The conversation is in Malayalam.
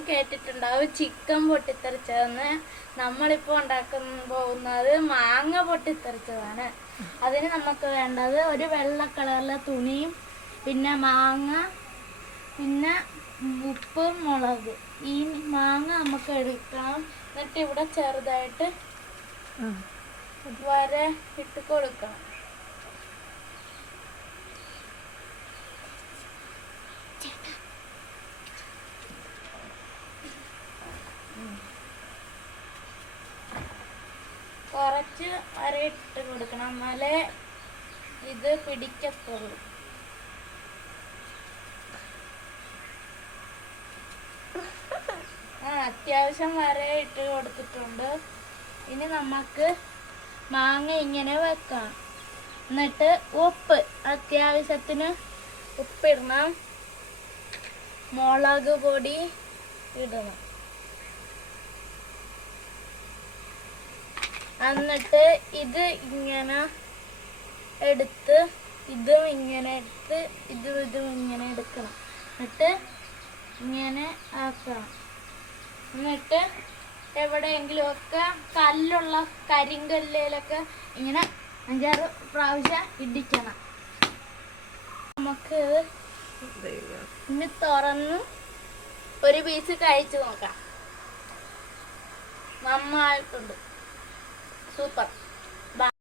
എല്ലാവരും കേട്ടിട്ടുണ്ടാവും ചിക്കൻ പൊട്ടിത്തെറിച്ചതെന്ന്. നമ്മളിപ്പോൾ ഉണ്ടാക്കാൻ പോകുന്നത് മാങ്ങ പൊട്ടിത്തെറിച്ചതാണ്. അതിന് നമുക്ക് വേണ്ടത് ഒരു വെള്ള കളറിലെ തുണിയും, പിന്നെ മാങ്ങ, പിന്നെ ഉപ്പും മുളക്. ഈ മാങ്ങ നമുക്ക് എടുക്കണം. എന്നിട്ട് ഇവിടെ ചെറുതായിട്ട് വര ഇട്ട് കൊടുക്കണം. കുറച്ച് വര ഇട്ട് കൊടുക്കണം, എന്നാലേ ഇത് പിടിക്കത്തുള്ളൂ. അത്യാവശ്യം വര ഇട്ട് കൊടുത്തിട്ടുണ്ട്. ഇനി നമുക്ക് മാങ്ങ ഇങ്ങനെ വെക്കാം. എന്നിട്ട് ഉപ്പ് അത്യാവശ്യത്തിന് ഉപ്പിടണം, മുളക് പൊടി ഇടണം. എന്നിട്ട് ഇത് ഇങ്ങനെ എടുത്ത് ഇതും ഇങ്ങനെ എടുത്ത് ഇതും ഇങ്ങനെ എടുക്കണം. എന്നിട്ട് ഇങ്ങനെ ആക്കണം. എന്നിട്ട് എവിടെയെങ്കിലുമൊക്കെ കല്ലുള്ള കരിങ്കല്ലിലൊക്കെ ഇങ്ങനെ 5-6 പ്രാവശ്യം ഇടിക്കണം. നമുക്ക് ഇനി തുറന്ന് ഒരു പീസ് കഴിച്ചു നോക്കാം. നന്നായിട്ടുണ്ട്, സൂപ്പർ.